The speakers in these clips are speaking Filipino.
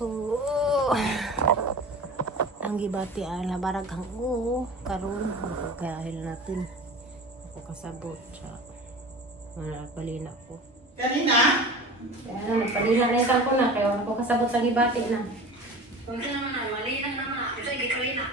So, ang gibati ang labarag hang karon kahil natin ako kasabot siya. Malapalina ko. Kanina? Kaya nagpalina na yung ko na kaya ako kasabot sa gibati na. Kung naman na, malinang naman. Ito ay gikalina.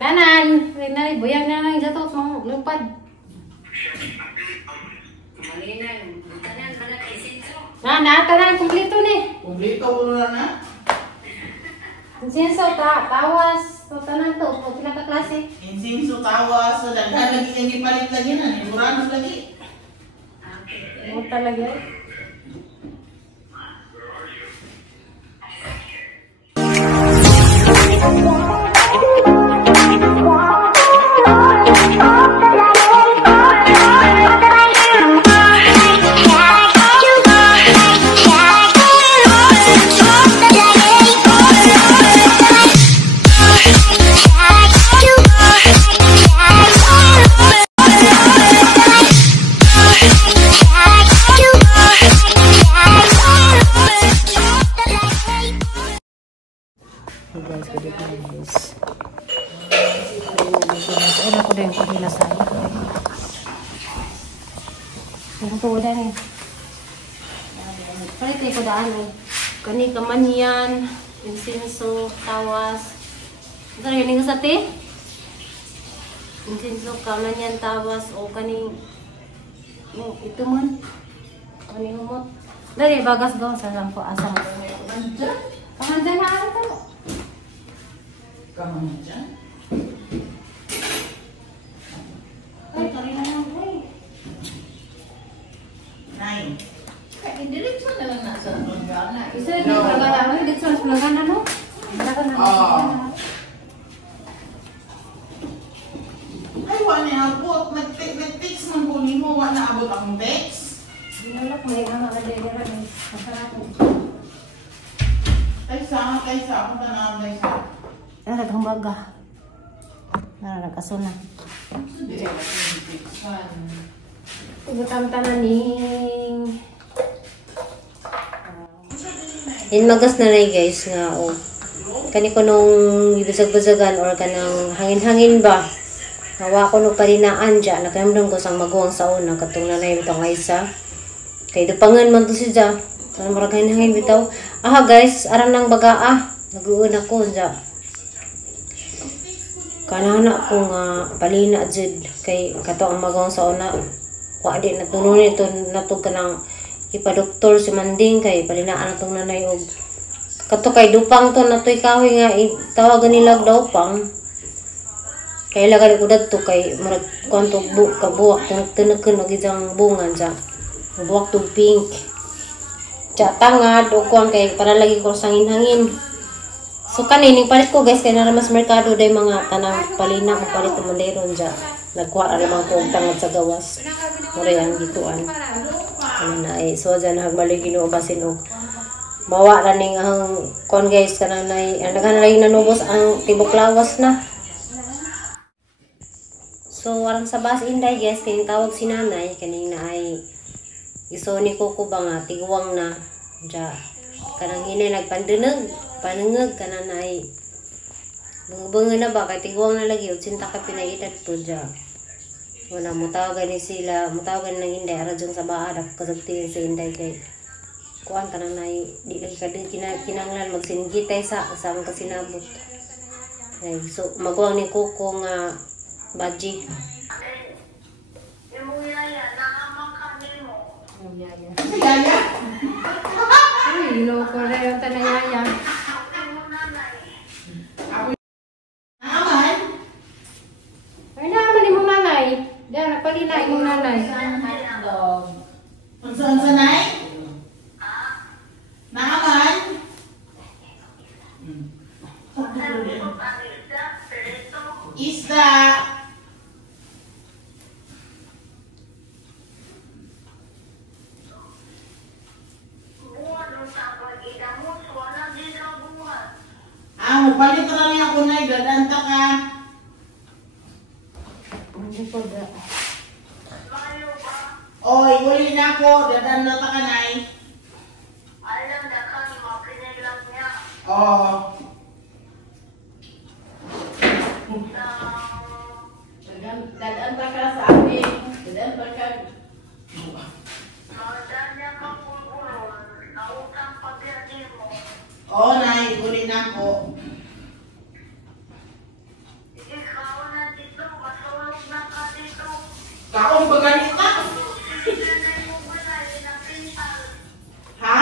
Tanan! Rinay, buyag na lang jatot mong lupad. Malinang. Tanan, tanan kay Sinso. Tanan, kumplito ni. Kumplito mo na. Sinso, tawas. Tanan to, pila ka klase. Insinso, tawa, so daghan lagi yung ipalit lagi na. Muranos lagi. Mo talaga. Ano ko din paghilas tayo. Ang tuwa na palit ko daan eh. Kani kamanyan, insinso, tawas. Ito rin yung sa te? Insinso, kamanyan, tawas, o kani ito man. Kani humot. Dari, bagas gawa sa lang po asang. Kamandyan na ano to? Kamandyan? Ay, kari na lang po eh. 9. Indiretso na lang nasa Manggana. Isa din yung pagkakaroon, dito sa Manggana, no? Ay, wala abot. Nag-text man ko ni mo. Wala abot akong text. Dinalak mo yung mga kadedera na masarap. Kaysa. Ako tanawag kaysa. Naghambaga. Nagkaso na. Ibutang tananing. Magas na rin guys nga kani ko nung ibasag-basagan or kanang hangin-hangin ba hawa ko nung parinaan dyan nakamdam ko sang maguwang sa una katong nanay bitang isa kay dupangan man to siya tanong marag hangin-hangin bitaw guys aram nang bagaa nag-uun ako dyan kanana ko nga palina dyan kay katong ang maguwang sa una wadi natunon ito natog ka ng ipa-doktor si Manding kay palinaan atong nanay og kato kay dupang to natoy kahoy nga tawagan nila daw pang kay lagan ko dadto kay murag kanto kabuak tunag-tunagken og isang bunga dyan buwak to pink dya tangad o kuan kay para lagi ko sangin-hangin so kanining palit ko guys kay nara mas merkado day mga tanang palina mo palit mo deron dya nagkuha ra man ko og tangad sa gawas mura ang gikuan ano na eh so dyan hagmali ginuubasin og bawa ra ning ang kon guys kanang nay daghan lagi nanubos ang tibok lawas na so warang sa bas inday guys kay tawag si nanay kaning na ay iso ni Coco ba nga tiguwang na dya kanang hinay nagpandunag panungag kanang na ay bunga na ba kay tiguwang na lagi utsinta ka pinaitad po dya wala mutawagan ni sila mutawagan ng inday aradjong sa baad ako kasagtiin sa inday kay kuan ka na di lagi ka din kinanglan magsinggitay sa kasama ka sinabot ay so magawang ni Coco nga baji Yung yaya, nakamang kami mo. yung yaya Kasi yaya? ay loko na yung tanayaya Naaman? ay naaman imong nanay diyan nagpalina imong nanay Saan sanay? Naaman? Isda. Magpalit na lang ako na dadanta ka. hindi po da Oy, uli na ako. Dadanta ka, Nay. Alam na ka, makinig lang niya. Oh. Dadaan pa ka sa amin. Dadaan pa ka. Oo, Nay. Uli na ako. Kaon ba ganito? Ha?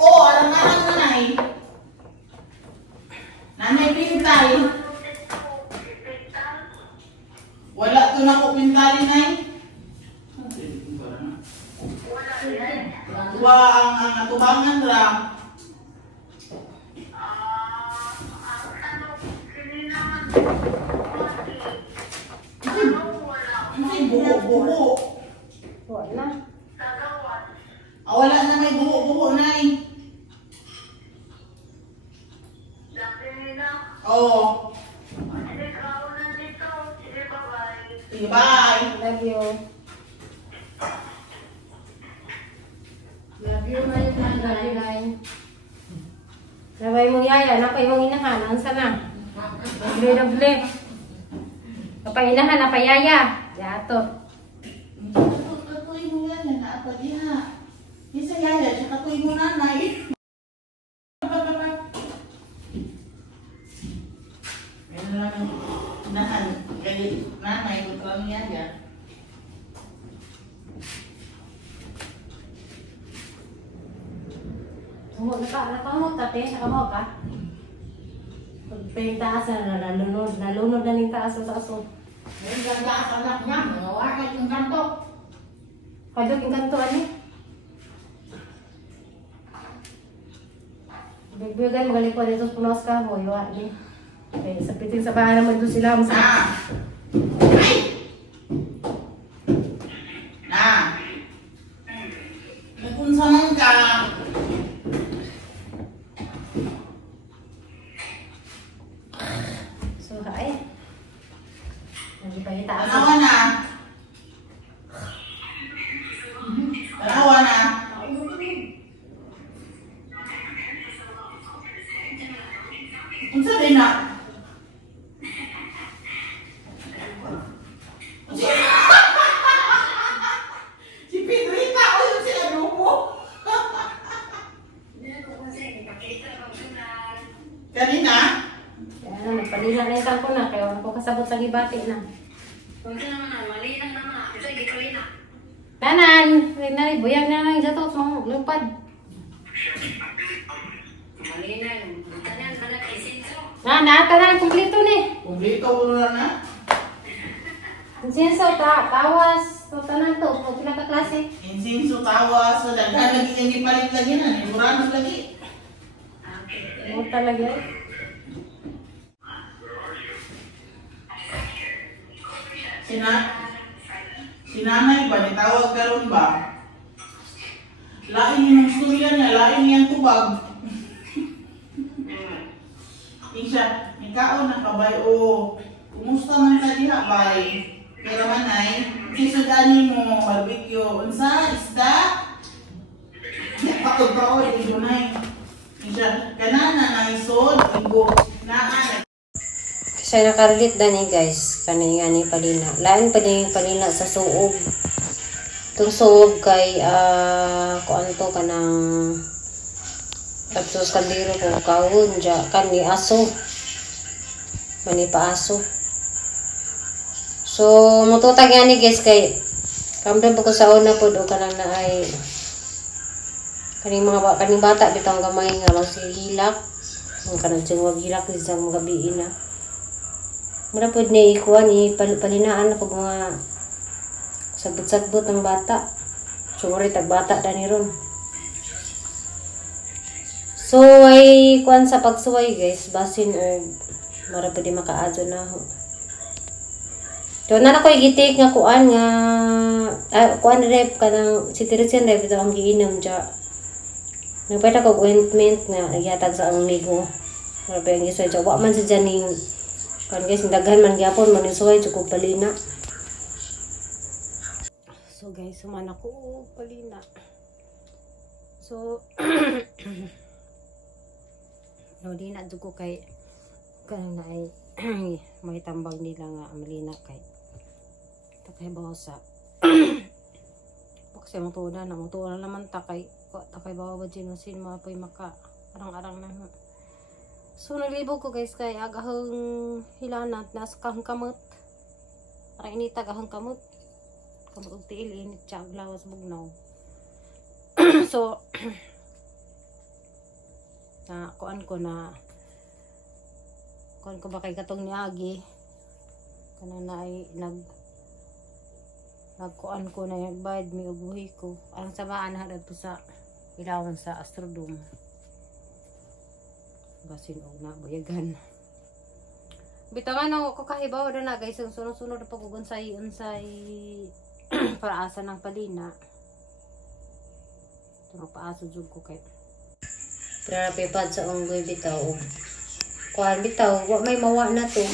Oo, alam-alam na, Nay. Nanay pintay. Wala to na ko pintali, Nay. Wa ang atubangan ra. May buho-buho. Wala. Wala na may buho-buho, Nay. Oo. Sige, bye. Love you. Love you, my friend. Nabay mong yaya, napay mong inahan, ang sana. Doble-doble. Napay inahan, napay yaya. Yato. Katuloy mo yan, na apa diha. Isa yaya, siya katuloy mo nanay. Yan lang ang inahan. Kaya nanay, kontra ni yaya. Nakamot tate, nakamot ka? Pagpahing taas na, nalunod na ng taas sa aso. Yung ganda sa anak niya. Ngawakan yung kanto. Kadok yung kanto, ano? Bigbigan, magaling po dito sa punos ka, boy, wali. Okay, sa piting sa bahay naman doon sila. Na! Ay! Na! Nagunsa man ka. So, ay. Nagipahita ako. Tanawa na. Tanawa na. Unsa din na? Si Pedrita o yung si Adobo? Kanina? Kaya na, nagpalila na yung tangko na. Kaya wala ko kasabot sa gibati na. Kung saan naman na, mali lang naman. Ito ay gikalina. Tanan! Nay, buyang na lang yung jatot mo. Lupad. Mali na yun. Tanan, manak isinso. Tanan, kumplito ni. Kumplito ko na na. Sinso, tawas. Tanan to. Kung sila ka klase. Insinso tawa sa daghan lagi yung ipalit lagi na. Niburanos lagi. Mo talaga. Sinanay ba? Nitawag karon ba? Lain yung storya niya. Lain niyang tubag. Isya, ikaw na kabay o kumusta man ka diha bay? Pero manay, sisudani mo barbecue. Unsa isda? Pakod-pakod ito nay. Isya, kanana na isod, ibo, naan. Siya nakarelit na ni guys. Kani nga ni palina. Lain pa din yung palina sa suog. Itong suog kay, kuan to ka ng tapos kandiro ko kawon dya. Kani aso. Mani pa aso. So, mututag nga ni guys kay kamdan po ko sa una po do ka lang na ay kaning bata bitang gamay nga lang si hilak. Ang kanang wag hilak ni sa mga gabi na. Mura po ni ikuan, palinaan na pag mga sagbot-sagbot ng bata. Sumuri, tagbata na ni ron. So, ay kuan sa pagsuway guys, basin o mara po di makaadyo na ho. So, na ko igitik nga kuan nga, kuan rep ka ng citizen rep ito ang giinom dya. Nagpita ko ointment nga, nagyatag sa ang migo. Mara po yung gisay dya. Wa man sa dyaning kan guys, daghan man gyapon man isuway cukup palina. So guys, sumana ko palina. So no di na ko kay kanang na ay may tambang nila nga malina kay takay bawa sa kasi mutuda na naman takay bawa ba dyan sin mga po'y maka arang-arang na. So naglibog ko guys kay agahang hilanat nas kahang kamot para inita kahang kamot og tiil init siya lawas bugnaw. So na kuan ko ba kay katong ni Agi kana na ay nagkuan ko na nagbayad mi og buhi ko ang sabaan na dito sa ilawan sa Astrodome basin og na bayagan bitawan ako kahibaw na guys ang sunod-sunod na pag-unsay para asa ng palina ito paasa jud ko kay para pipad sa unggoy bitaw kuan bitaw wa may mawa na to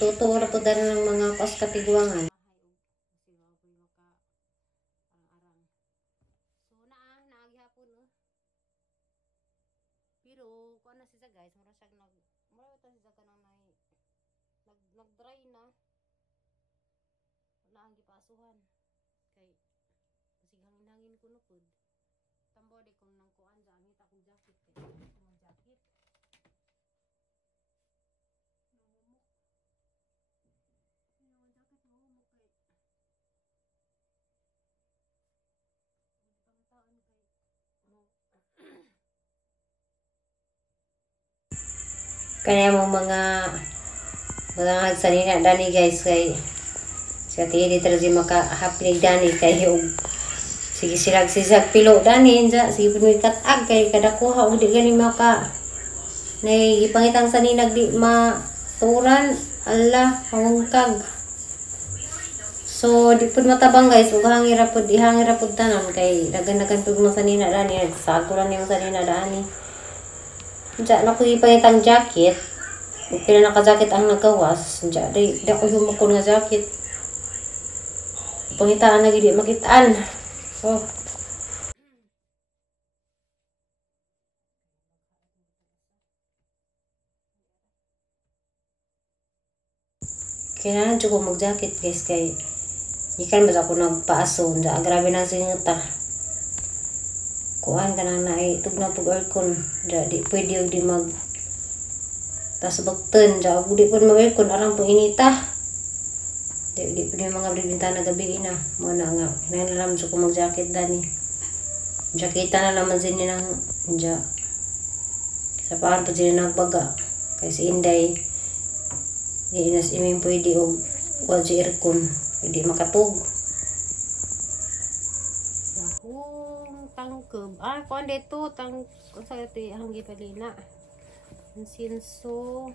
tuturo po dala ng mga kos katigwangan. So naagihapon no pero kuan na siya guys mura siya siya kanang nag-dry na ang gipasuhan kay basig hangin ko no pud tambo di kung nang kuan sa angit akong jacket kay mga jacket kaya mo mga hagsanina dani guys kay sa tiya di talaga makahaplig dani kay og sige sisag pilo dani inja sige pud mi katag kay kada kuha og di gani maka nay ipangitang saninag di maturan ala hangkag. So di pud matabang guys ug ihangir pud tanan kay dagan-dagan pud mo sanina dani saguran ni mo sanina dani. Diyan ako ipangitang jacket. Pila naka-jacket ang nagawas. Diyan di ako humakon nga jacket. Pangitaan na gidi makitaan. Oh. Kailangan ko mag-jacket guys kay ikan ba ako nagpaaso. Diyan grabe na singita. Kuan ka na ay tugna pag aircon di pwede di mag tas bakten ja di pud mag aircon arang pong inita di pwede mga bintana gabi na mo na nga nalam ko mag jacket dani jaketa na naman din nang ja sa paan pa din nagbaga kay si Inday di inas imin pwede og wal si aircon pwede makatug. Tangkeb. Kuan dito kung sa ito ang gipalina. Insinso.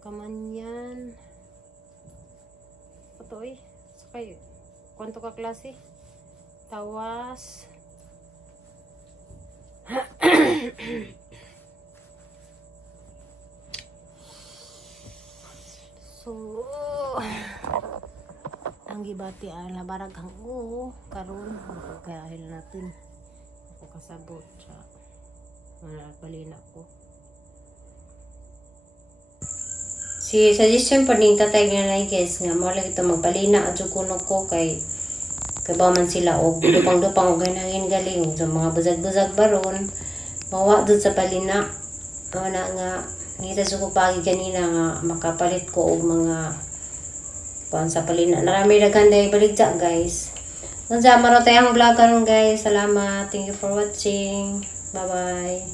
Kamanyan. Patoy. Sakay. Kwanto ka klase? Tawas. So ang gibati ala barag hang karon kahil natin ako kasabot sa palina ko. Si suggestion pa ning tatay nga guys nga mo lang ito magpalina adto kuno ko kay ba man sila og dupang-dupang og ganangin galing sa mga buzag-buzag baron mawa dud sa palina na nga ngita sa ko pagi kanina nga makapalit ko og mga kuan sa palina. Narami naghanday baligya guys. Unsa maro tayong vlog karon guys. Salamat. Thank you for watching. Bye bye.